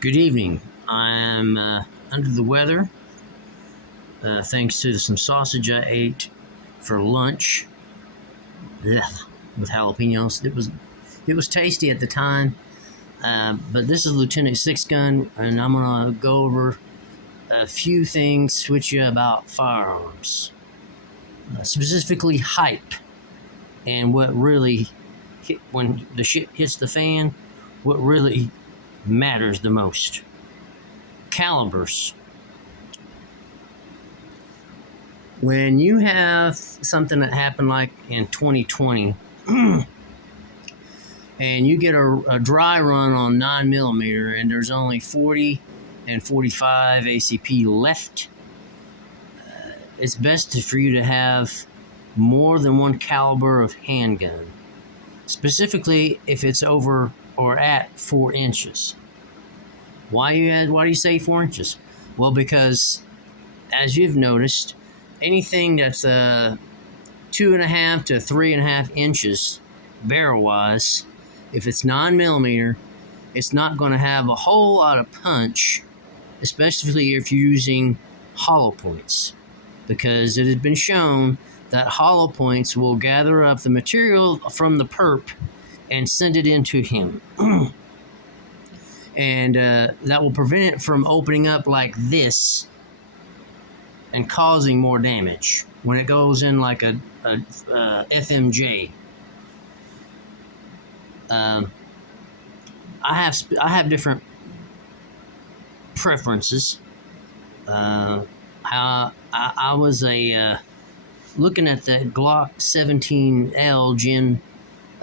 Good evening. I'm under the weather thanks to some sausage I ate for lunch. Ugh, with jalapenos. It was tasty at the time, but this is Lieutenant Six Gun, and I'm gonna go over a few things with you about firearms, specifically hype, and what really when the shit hits the fan, what really matters the most. Calibers. When you have something that happened like in 2020 and you get a dry run on 9mm and there's only 40 and 45 ACP left, it's best for you to have more than one caliber of handgun, specifically if it's over or at 4 inches. Why do you say 4 inches? Well, because as you've noticed, anything that's 2.5 to 3.5 inches barrel wise, if it's 9mm, it's not going to have a whole lot of punch, especially if you're using hollow points, because it has been shown that hollow points will gather up the material from the perp and send it into him. And that will prevent it from opening up like this and causing more damage when it goes in like a FMJ. I have different preferences. I was looking at the Glock 17L Gen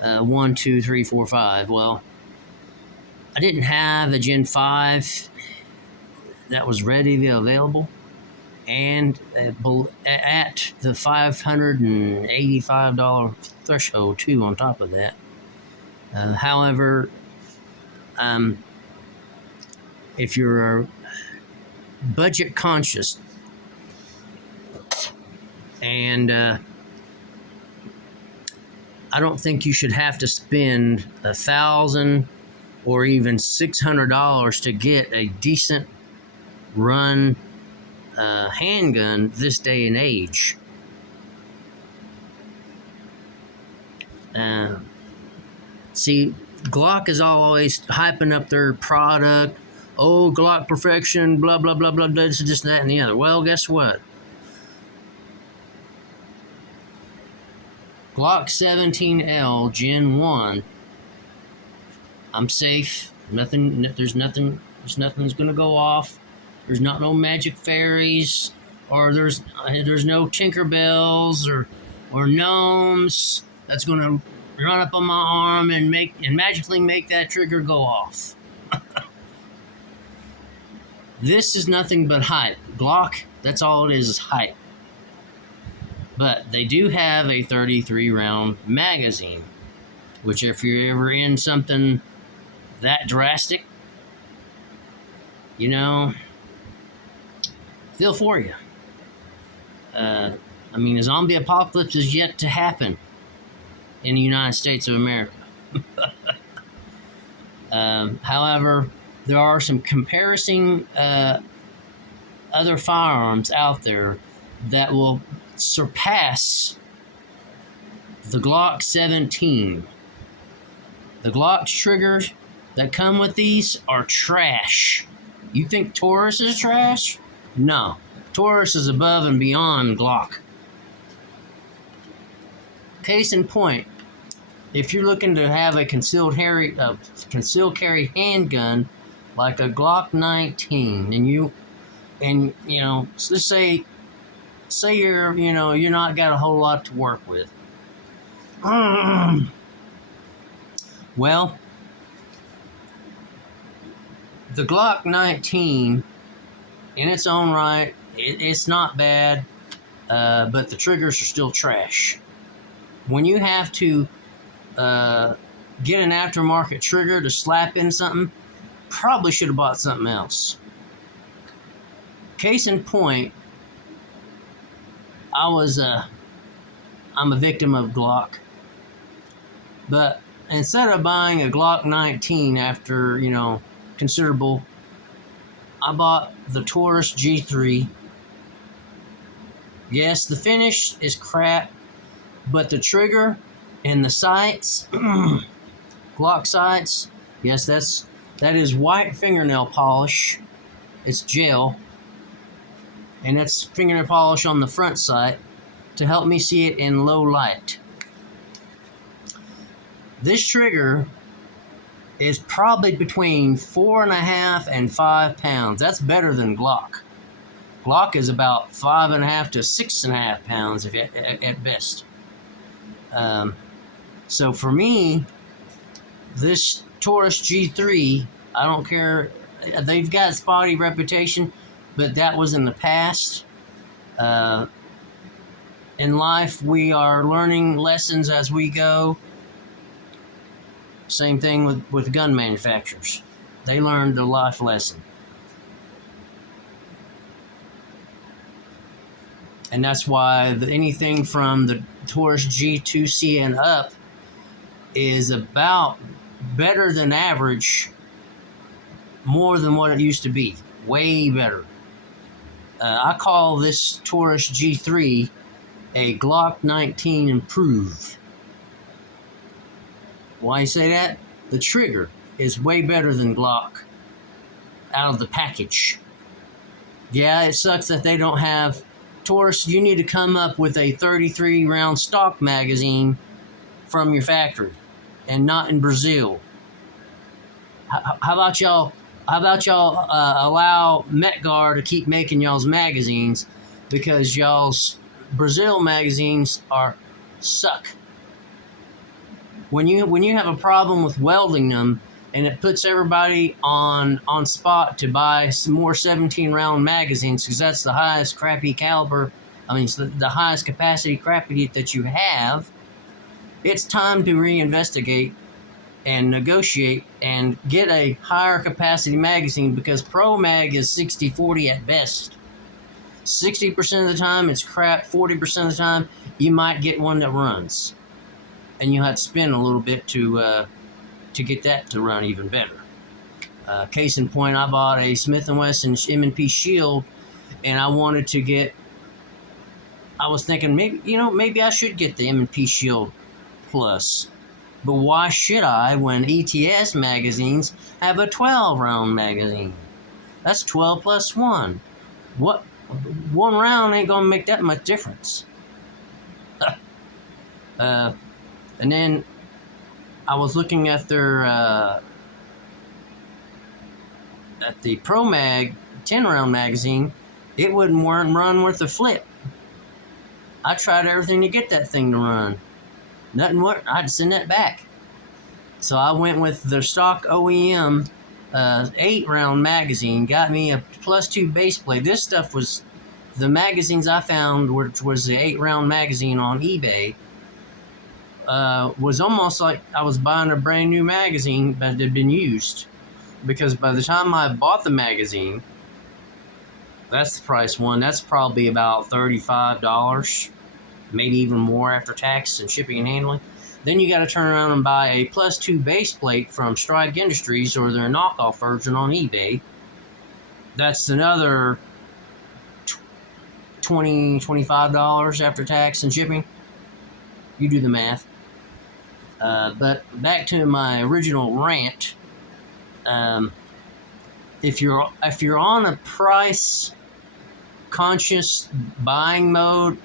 1, 2, 3, 4, 5. Well, I didn't have a Gen 5 that was readily available, and at the $585 threshold too on top of that. However, if you're budget conscious and I don't think you should have to spend $1,000 or even $600 to get a decent run handgun this day and age. See, Glock is always hyping up their product. Oh, Glock perfection, blah, blah, blah, blah, this, that, and the other. Well, guess what? Glock 17L Gen 1, I'm safe. There's nothing's gonna go off. There's not no magic fairies, or there's no Tinkerbells or gnomes that's gonna run up on my arm and magically make that trigger go off. This is nothing but hype. Glock, that's all it is hype. But they do have a 33 round magazine, which if you're ever in something that drastic, feel for you. A zombie apocalypse is yet to happen in the United States of America. However, there are some comparison other firearms out there that will surpass the Glock 17. The Glock triggers that come with these are trash. You think Taurus is trash? No. Taurus is above and beyond Glock. Case in point, if you're looking to have a concealed carry handgun like a Glock 19, and let's say you're not got a whole lot to work with. Well, the Glock 19, in its own right, it's not bad, but the triggers are still trash. When you have to get an aftermarket trigger to slap in something, probably should have bought something else. Case in point, I'm a victim of Glock, but instead of buying a Glock 19 after considerable I bought the Taurus G3. Yes, the finish is crap, but the trigger and the sights, Glock sights, yes, that is white fingernail polish. It's gel, and that's fingernail polish on the front sight to help me see it in low light. This trigger is probably between 4.5 and 5 pounds. That's better than Glock. Glock is about 5.5 to 6.5 pounds at best. So for me, this Taurus G3, I don't care. They've got a spotty reputation, but that was in the past. In life, we are learning lessons as we go. Same thing with gun manufacturers. They learned a life lesson. And that's why anything from the Taurus G2C and up is about better than average, more than what it used to be. Way better. I call this Taurus G3 a Glock 19 improved. Why I say that? The trigger is way better than Glock out of the package. Yeah, it sucks that they don't have Taurus. You need to come up with a 33 round stock magazine from your factory and not in Brazil. How about y'all allow Metgar to keep making y'all's magazines, because y'all's Brazil magazines suck. When you have a problem with welding them, and it puts everybody on spot to buy some more 17 round magazines, because that's the highest crappy caliber. I mean, it's the highest capacity crappy that you have. It's time to reinvestigate and negotiate and get a higher capacity magazine, because Pro Mag is 60-40 at best. 60% of the time it's crap. 40% of the time you might get one that runs, and you have to spend a little bit to get that to run even better. Case in point, I bought a Smith & Wesson M&P Shield, and I was thinking maybe I should get the M&P Shield Plus. But why should I when ETS magazines have a 12 round magazine? That's 12 plus 1. What? One round ain't gonna make that much difference. And then I was looking at at the Pro Mag 10 round magazine. It wouldn't run worth a flip. I tried everything to get that thing to run. Nothing worked. I had to send that back. So I went with the stock OEM 8 round magazine. Got me a +2 base plate. This stuff was the magazines I found, which was the 8 round magazine on eBay. Was almost like I was buying a brand new magazine, but it had been used. Because by the time I bought the magazine, that's the price one. That's probably about $35, maybe even more after tax and shipping and handling. Then you got to turn around and buy a +2 base plate from Strike Industries or their knockoff version on eBay. That's another $20, $25 after tax and shipping. You do the math. But back to my original rant. If you're on a price conscious buying mode,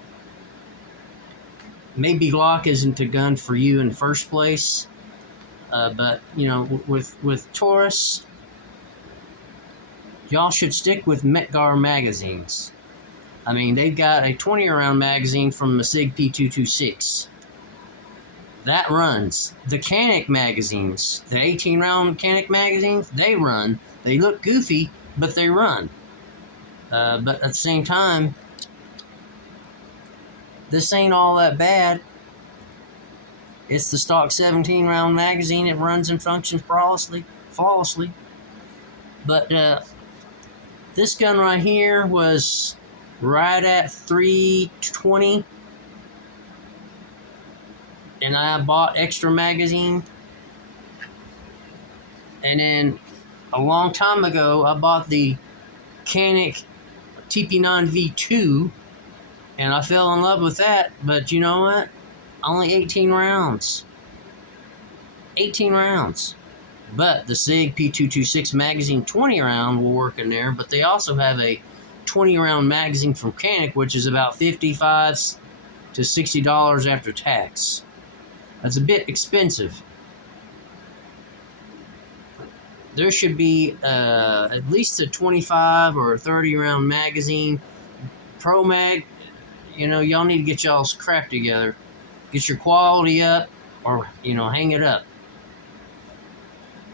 maybe Glock isn't a gun for you in the first place. But with Taurus, y'all should stick with Metgar magazines. I mean, they've got a 20 round magazine from the SIG P226. That runs. The Canik magazines, the 18 round Canik magazines, they run. They look goofy, but they run. But at the same time, this ain't all that bad. It's the stock 17 round magazine. It runs and functions flawlessly. But this gun right here was right at $320. And I bought extra magazine. And then a long time ago, I bought the Canik TP9V2, and I fell in love with that. But you know what? Only 18 rounds. 18 rounds. But the SIG P226 magazine 20 round will work in there, but they also have a 20 round magazine from Canik, which is about $55 to $60 after tax. That's a bit expensive. There should be at least a 25 or a 30 round magazine. Pro Mag, y'all need to get y'all's crap together. Get your quality up, or, hang it up.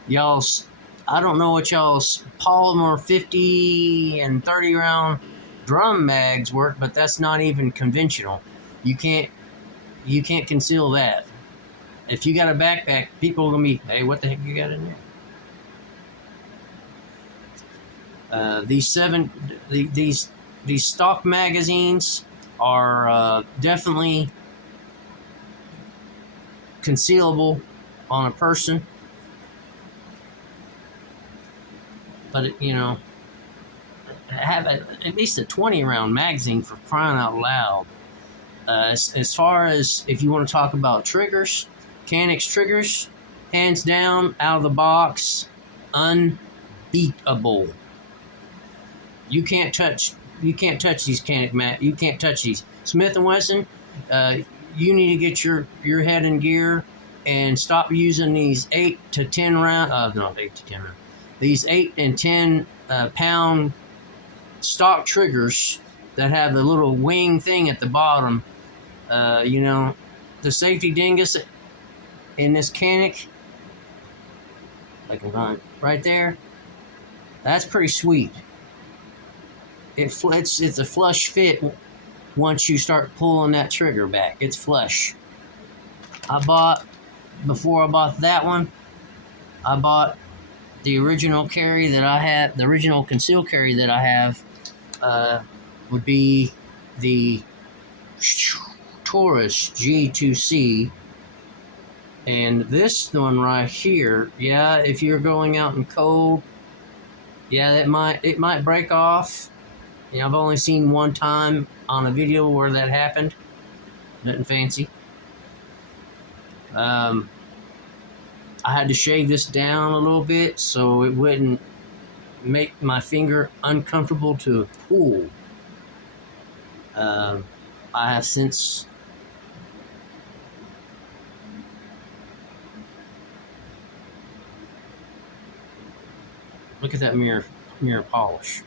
Y'all's, I don't know what y'all's polymer 50 and 30 round drum mags work, but that's not even conventional. You can't conceal that. If you got a backpack, people are gonna be, hey, what the heck you got in there? These stock magazines are definitely concealable on a person, but have at least a 20 round magazine, for crying out loud. As far as if you want to talk about triggers, Canik's triggers, hands down, out of the box, unbeatable. You can't touch these Canik you can't touch these. Smith & Wesson, you need to get your head in gear and stop using these 8 to 10 round, not 8 to 10 round, these 8 and 10 pound stock triggers that have the little wing thing at the bottom. The safety dingus in this Canik, I can find right there, that's pretty sweet. It's a flush fit once you start pulling that trigger back. It's flush. Before I bought that one, I bought the original carry that I have, the original concealed carry that I have, would be the Taurus G2C. And this one right here, yeah, if you're going out in cold, yeah, it might break off. I've only seen one time on a video where that happened. Nothing fancy. I had to shave this down a little bit so it wouldn't make my finger uncomfortable to pull. I have since look at that mirror polish.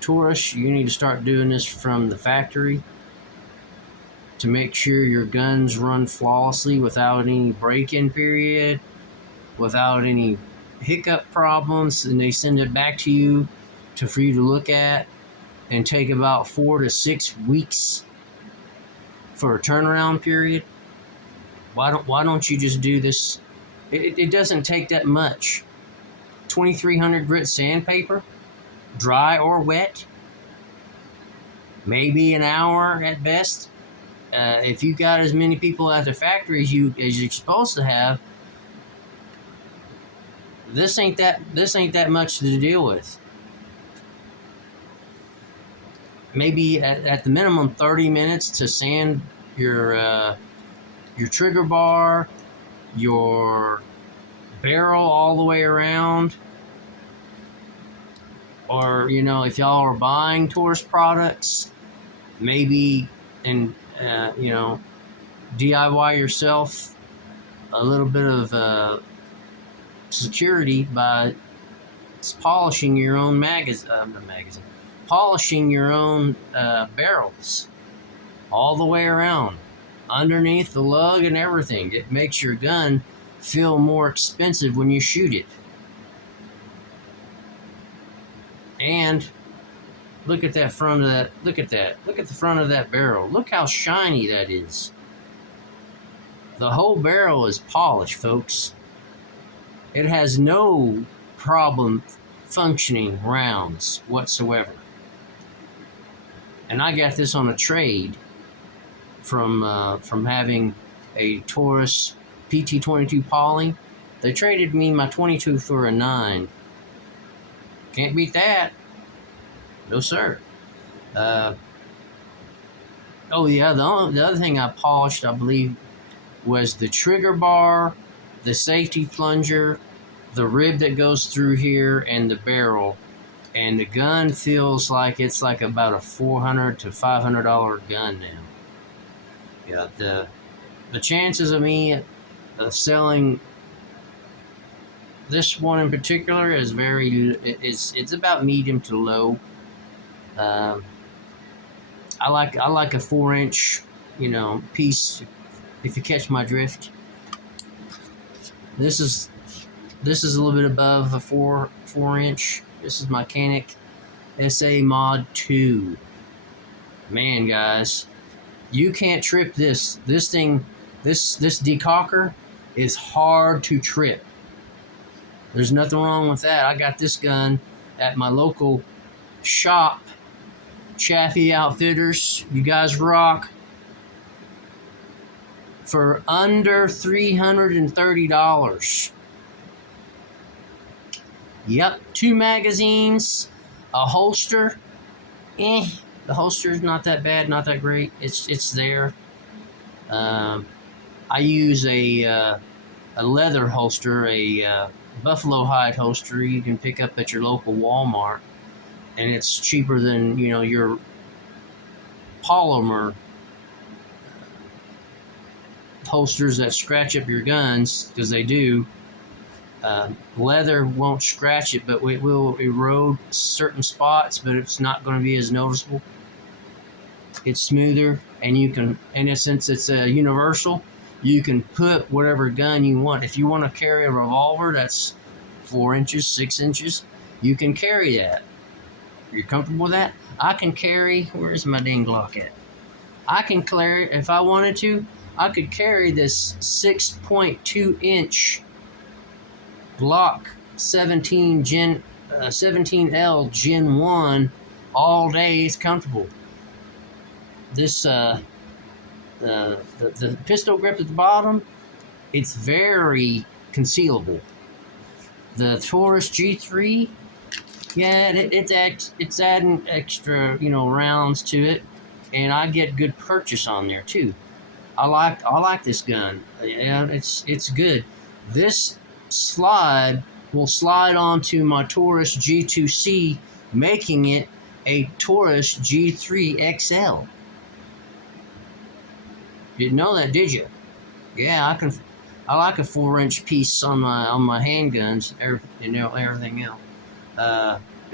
Taurus, you need to start doing this from the factory to make sure your guns run flawlessly without any break-in period, without any hiccup problems, and they send it back to you for you to look at, and take about 4 to 6 weeks for a turnaround period. Why don't you just do this? It doesn't take that much. 2300 grit sandpaper, dry or wet, maybe an hour at best. If you got as many people at the factory as you're supposed to have, this ain't that much to deal with. Maybe at the minimum 30 minutes to sand your trigger bar, your barrel all the way around. Or, if y'all are buying Taurus products, maybe, and, DIY yourself a little bit of security by polishing your own polishing your own barrels all the way around, underneath the lug and everything. It makes your gun feel more expensive when you shoot it. And look at that front of that. Look at that. Look at the front of that barrel. Look how shiny that is. The whole barrel is polished, folks. It has no problem functioning rounds whatsoever. And I got this on a trade from having a Taurus PT22 poly. They traded me my 22 for a 9. Can't beat that. No, sir. Oh, yeah, the other thing I polished, I believe, was the trigger bar, the safety plunger, the rib that goes through here, and the barrel. And the gun feels like it's like about a $400 to $500 gun now. Yeah, the chances of me selling this one in particular is it's about medium to low. Um, I like a 4-inch, piece. If you catch my drift, this is a little bit above a 4-inch. This is Mechanic SA Mod 2. Man, guys, you can't trip this. This thing, this decocker is hard to trip. There's nothing wrong with that. I got this gun at my local shop, Chaffee Outfitters. You guys rock. For under $330. Yep, 2 magazines, a holster. The holster's not that bad, not that great. It's there. I use a leather holster, a buffalo hide holster you can pick up at your local Walmart, and it's cheaper than your polymer holsters that scratch up your guns, because they do. Leather won't scratch it, but it will erode certain spots, but it's not going to be as noticeable. It's smoother, and since it's a universal, you can put whatever gun you want. If you want to carry a revolver that's 4 inches, 6 inches, you can carry that. You're comfortable with that? I can carry, where's my dang Glock at? I can carry, if I wanted to, I could carry this 6.2 inch Glock 17L Gen 1 all day. It's comfortable. This the pistol grip at the bottom, it's very concealable. The Taurus G3, yeah, it's adding extra rounds to it, and I get good purchase on there too. I like this gun. Yeah, it's good. This slide will slide onto my Taurus G2C, making it a Taurus G3 XL. Didn't know that, did you? Yeah, I like a 4-inch piece on my handguns, everything else.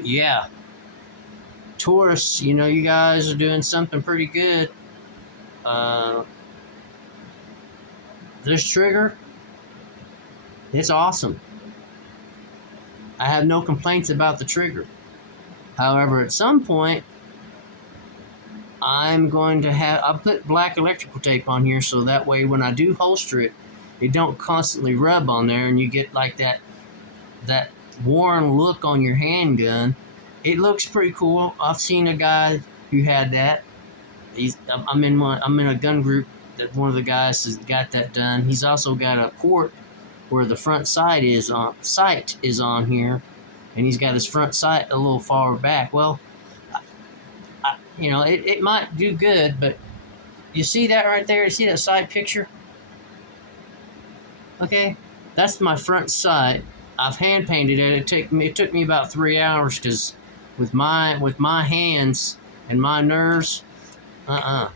Yeah, Taurus, you guys are doing something pretty good. This trigger, it's awesome. I have no complaints about the trigger. However, at some point, I'll put black electrical tape on here, so that way when I do holster it, it don't constantly rub on there and you get like that worn look on your handgun. It looks pretty cool. I've seen a guy who had that. I'm in a gun group that one of the guys has got that done. He's also got a port where the front sight is on here, and he's got his front sight a little far back. Well, it might do good, but you see that right there? You see that side picture? Okay, that's my front sight. I've hand painted it. It took me about 3 hours, because with my hands and my nerves, not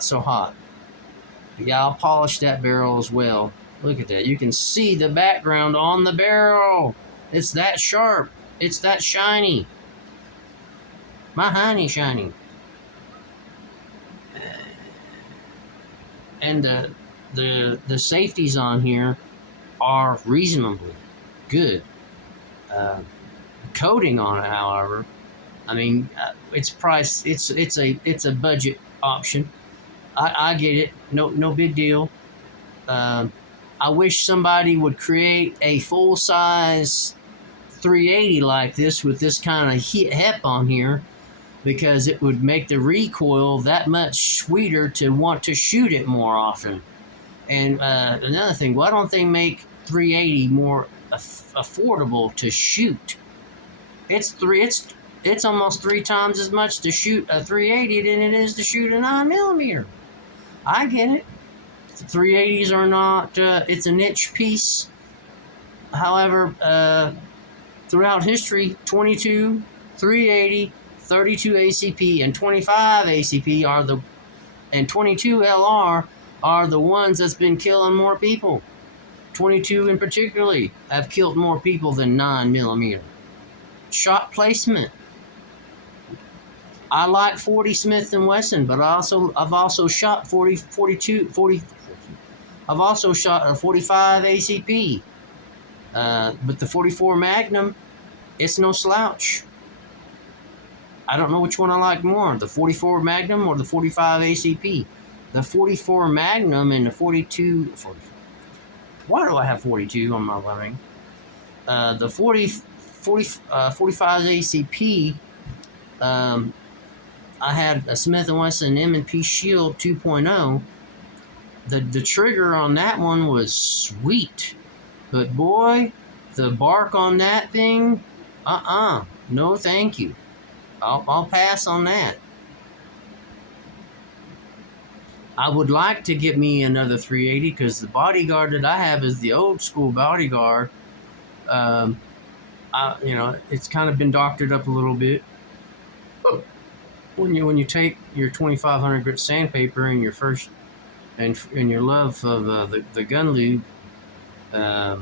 so hot. But yeah, I'll polish that barrel as well. Look at that. You can see the background on the barrel. It's that sharp. It's that shiny. My honey shiny. And the safeties on here are reasonably good. Coating on it, however, I mean, it's priced. It's a budget option. I get it. No big deal. I wish somebody would create a full-size 380 like this with this kind of hep on here, because it would make the recoil that much sweeter to want to shoot it more often. And another thing, why don't they make 380 more affordable to shoot? It's almost 3 times as much to shoot a 380 than it is to shoot a 9 millimeter. I get it. The 380s are not. It's a niche piece. However, throughout history, 22, 380, 32 ACP, and 25 ACP and 22 LR are the ones that's been killing more people. 22 in particularly have killed more people than 9 millimeter. Shot placement. I like 40 Smith & Wesson, but I've also shot 40. I've also shot a 45 ACP. But the 44 Magnum, it's no slouch. I don't know which one I like more, the 44 Magnum or the 45 ACP. The 44 Magnum and the 42... Why do I have 42 on my ring? The 45 ACP, I had a Smith & Wesson M&P Shield 2.0. The trigger on that one was sweet. But boy, the bark on that thing, no thank you. I'll pass on that. I would like to get me another 380 because the bodyguard that I have is the old school bodyguard. It's kind of been doctored up a little bit. When you take your 2500 grit sandpaper and your first and your love of the gun lube, I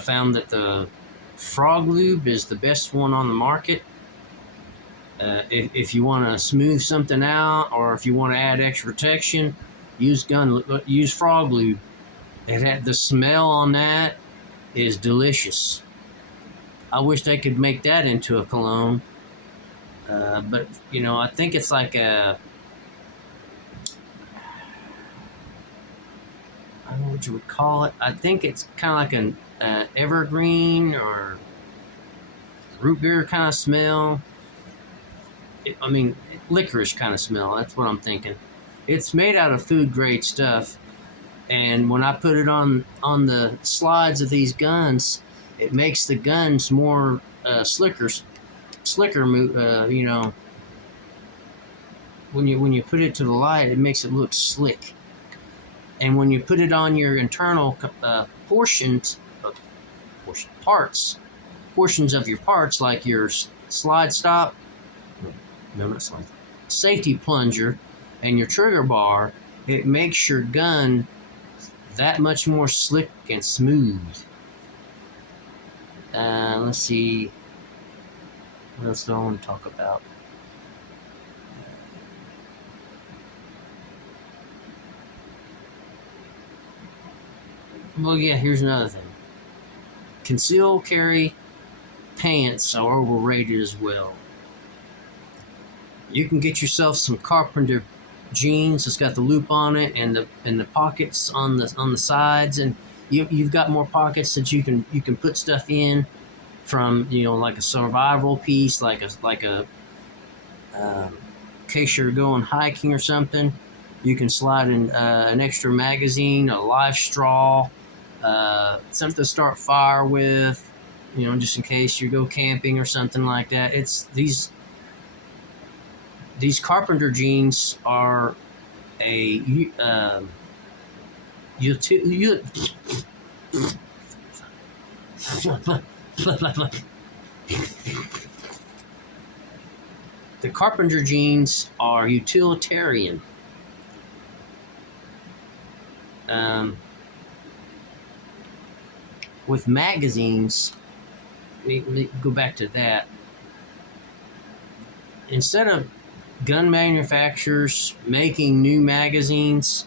found that the Frog Lube is the best one on the market. If you want to smooth something out, or if you want to add extra protection, use Frog Lube. The smell on that is delicious. I wish they could make that into a cologne. But I think it's like I don't know what you would call it. I think it's kind of like an evergreen or root beer kind of smell. Licorice kind of smell. That's what I'm thinking. It's made out of food grade stuff, and when I put it on the slides of these guns, it makes the guns more slicker. When you put it to the light, it makes it look slick. And when you put it on your internal portions of your parts, like your slide stop, safety plunger, and your trigger bar, it makes your gun that much more slick and smooth. Let's see. What else do I want to talk about? Well, yeah, here's another thing. Concealed carry pants are overrated as well. You can get yourself some Carpenter jeans that's got the loop on it and the pockets on the sides, and you've got more pockets that you can put stuff in, from like a survival piece, like a case you're going hiking or something. You can slide in an extra magazine, a live straw, something to start fire with, just in case you go camping or something like that. It's these Carpenter jeans are a the Carpenter jeans are utilitarian. With magazines, let me go back to that. Instead of gun manufacturers making new magazines,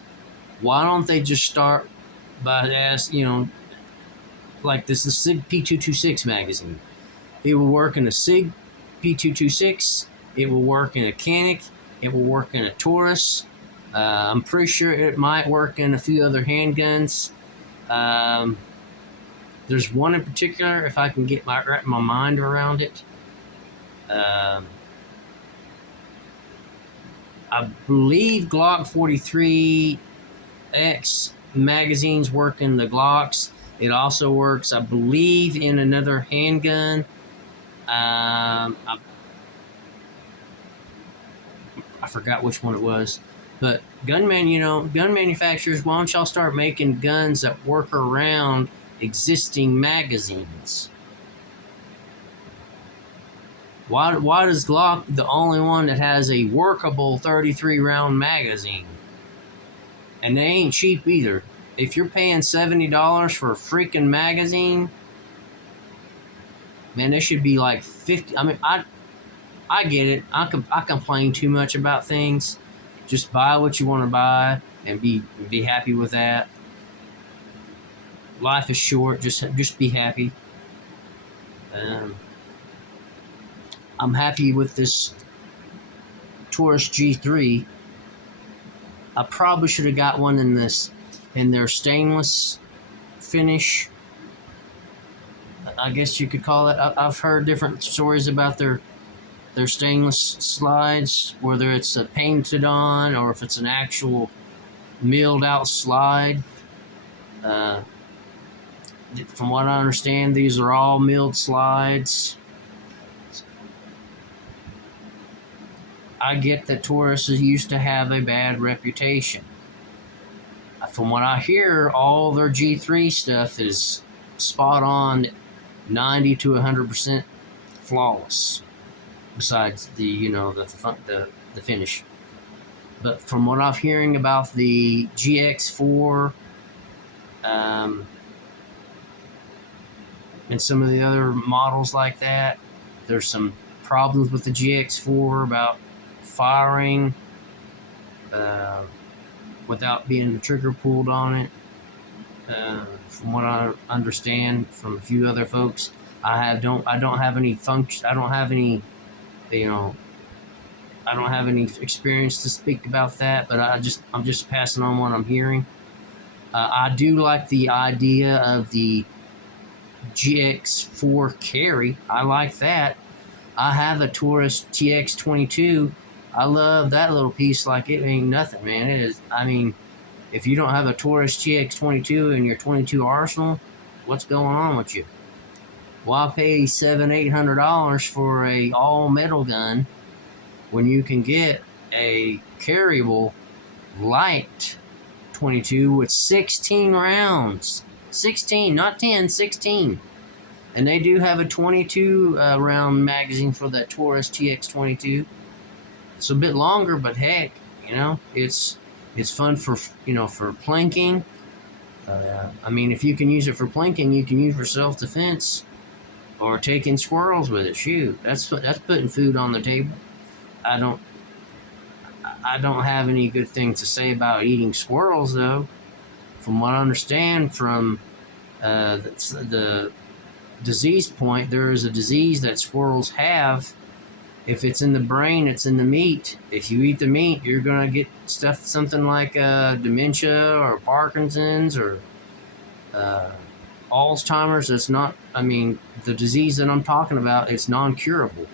why don't they just start by like this is SIG P226 magazine. It will work in a SIG P226. It will work in a Canik. It will work in a Taurus. I'm pretty sure it might work in a few other handguns. There's one in particular, if I can get wrap my mind around it. I believe Glock 43X magazines work in the Glocks. It also works, I believe, in another handgun. I forgot which one it was. But gun manufacturers, why don't y'all start making guns that work around existing magazines? Why is Glock the only one that has a workable 33 round magazine? And they ain't cheap either. If you're paying $70 for a freaking magazine, man, they should be like 50. I mean, I get it. I complain too much about things. Just buy what you want to buy and be happy with that. Life is short. Just be happy. I'm happy with this Taurus G3. I probably should have got one in their stainless finish. I guess you could call it. I've heard different stories about their stainless slides, whether it's a painted on or if it's an actual milled out slide. From what I understand, these are all milled slides. I get that Taurus used to have a bad reputation. From what I hear, all their G3 stuff is spot on, 90 to 100% flawless. Besides the finish. But from what I'm hearing about the GX4, and some of the other models like that, there's some problems with the GX4 about firing without being the trigger pulled on it. From what I understand from a few other folks, I don't have any function. I don't have any experience to speak about that, but I'm just passing on what I'm hearing. I do like the idea of the GX4 carry. I like that. I have a Taurus TX22. I love that little piece like it ain't nothing, man. It is. I mean, if you don't have a Taurus TX22 in your 22 arsenal, what's going on with you? Why pay $700-800 for a all metal gun when you can get a carryable light 22 with 16 rounds? 16, not 10, 16. And they do have a 22 round magazine for that Taurus TX22. It's a bit longer, but heck, it's fun for planking. I mean, if you can use it for planking, you can use it for self-defense or taking squirrels with it. Shoot, that's putting food on the table. I don't have any good things to say about eating squirrels, though. From what I understand from the disease point, there is a disease that squirrels have. If it's in the brain, it's in the meat. If you eat the meat, you're going to get something like dementia or Parkinson's or Alzheimer's. It's not, I mean, the disease that I'm talking about, it's non-curable.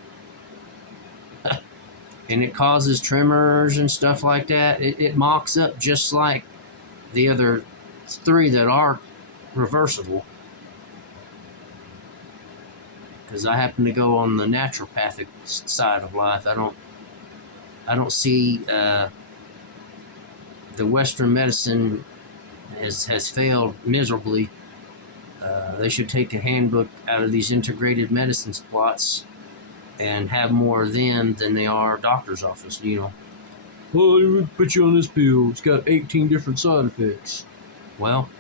And it causes tremors and stuff like that. It mocks up just like the other three that are reversible. Because I happen to go on the naturopathic side of life. I don't see the Western medicine has failed miserably. They should take a handbook out of these integrated medicine plots and have more of them than they are doctor's office. Well, we put you on this pill. It's got 18 different side effects. Well,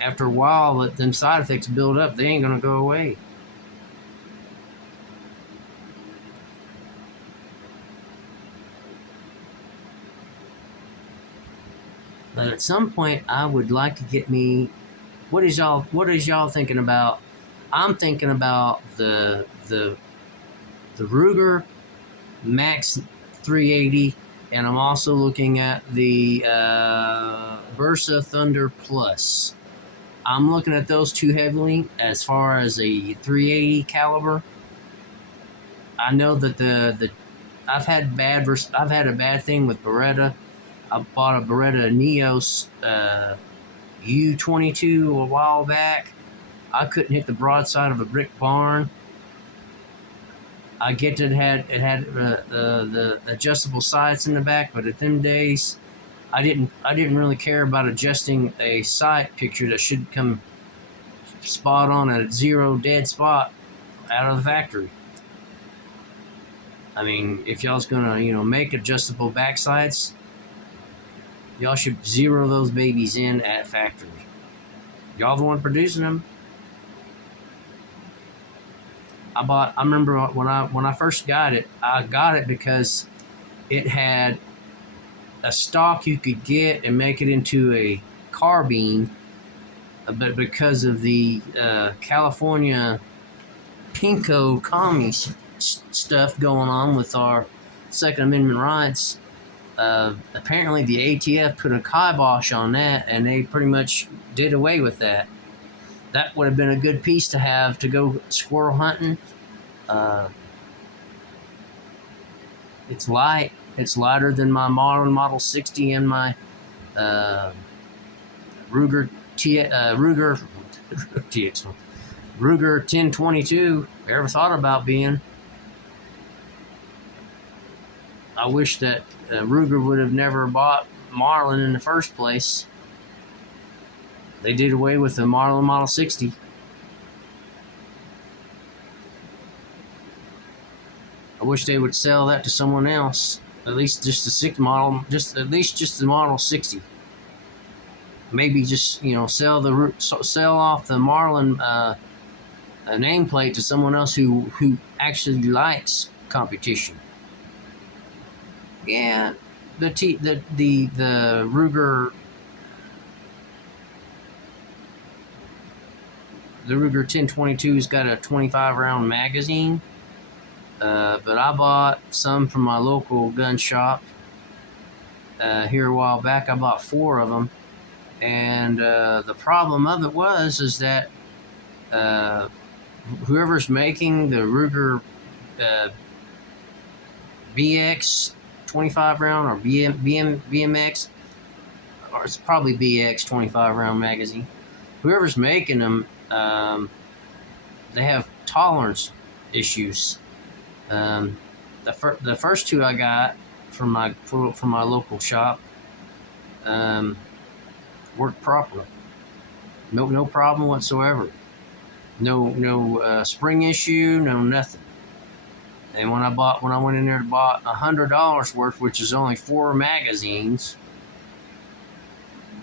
after a while, them side effects build up. They ain't gonna go away. But at some point, I would like to get me. What is y'all thinking about? I'm thinking about the Ruger Max 380, and I'm also looking at the Versa Thunder Plus. I'm looking at those two heavily as far as a 380 caliber. I know that I've had a bad thing with Beretta. I bought a Beretta Neos U22 a while back. I couldn't hit the broadside of a brick barn. I get that the adjustable sights in the back, but at them days, I didn't really care about adjusting a sight picture that should come spot on at a zero dead spot out of the factory. I mean, if y'all's gonna make adjustable back sights, y'all should zero those babies in at factory. Y'all the one producing them. I remember when I first got it, I got it because it had a stock you could get and make it into a carbine, but because of the California pinko commie stuff going on with our Second Amendment rights, apparently the ATF put a kibosh on that, and they pretty much did away with that. That would have been a good piece to have to go squirrel hunting. It's light. It's lighter than my Marlin Model 60 and my Ruger TX1. Ruger 1022. Ever thought about being? I wish that Ruger would have never bought Marlin in the first place. They did away with the Marlin Model 60. I wish they would sell that to someone else. At least just the 6 model, just the Model 60. Maybe just sell off the Marlin nameplate to someone else who actually likes competition. Yeah, the Ruger. The Ruger 1022's got a 25 round magazine, but I bought some from my local gun shop here a while back. I bought 4 of them, and the problem of it is that whoever's making the Ruger BX 25 round or BMX, or it's probably BX 25 round magazine, whoever's making them, they have tolerance issues. The first 2 I got from my local shop worked properly. No problem whatsoever. No spring issue. No nothing. And when I went in there and bought $100 worth, which is only 4 magazines,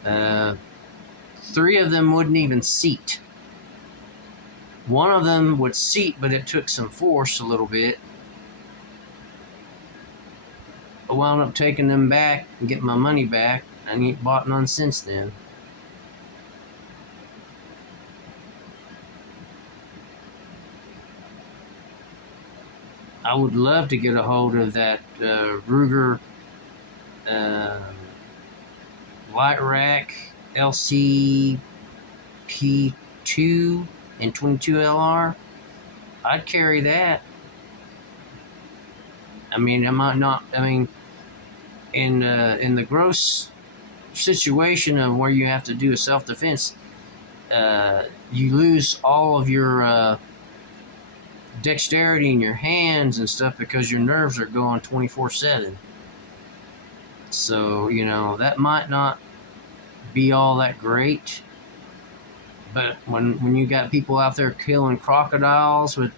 3 of them wouldn't even seat. One of them would seat, but it took some force a little bit. I wound up taking them back and getting my money back. I ain't bought none since then. I would love to get a hold of that Ruger light rack LCP2 and 22LR. I'd carry that. I mean, I might not. I mean, in the gross situation of where you have to do a self-defense, you lose all of your dexterity in your hands and stuff because your nerves are going 24/7. So that might not be all that great, but when you got people out there killing crocodiles with